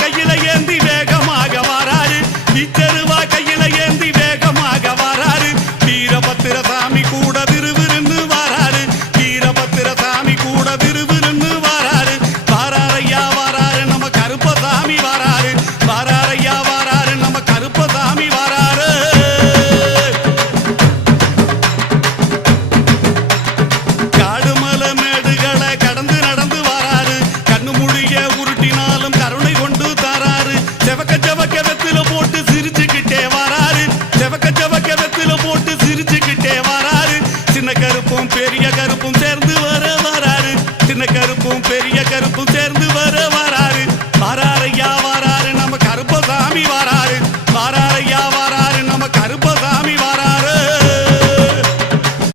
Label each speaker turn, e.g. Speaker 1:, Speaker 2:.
Speaker 1: கையில ஏந்தி வேகமாக வாராரு. இத்தருவா கையில ஏந்தி வேகமாக வாராரு. வீரபத்திரசாமி கூட விறுவிறுன்னு வாராரு. வீரபத்திர சாமி கூட விறுவிறுன்னு வாராரு. வாராரையா வாராரு நம்ம கருப்பசாமி வாராரு. வாராரையா வாராரு நம்ம கருப்பசாமி வாராரு. காடுமல மேடுகளை கடந்து நடந்து வராரு. கண்ணு முடிய உருட்டினாலும் கருணை செவக்க செவக்க வெத்தில போட்டு சிரிச்சுக்கிட்டே வாராரு. செவக்க செவக்க வெத்தில போட்டு சிரிச்சுக்கிட்டே வாராரு. சின்ன கருப்பும் பெரிய கருப்பும் சேர்ந்து வர வராரு. சின்ன கருப்பும் பெரிய கருப்பும் சேர்ந்து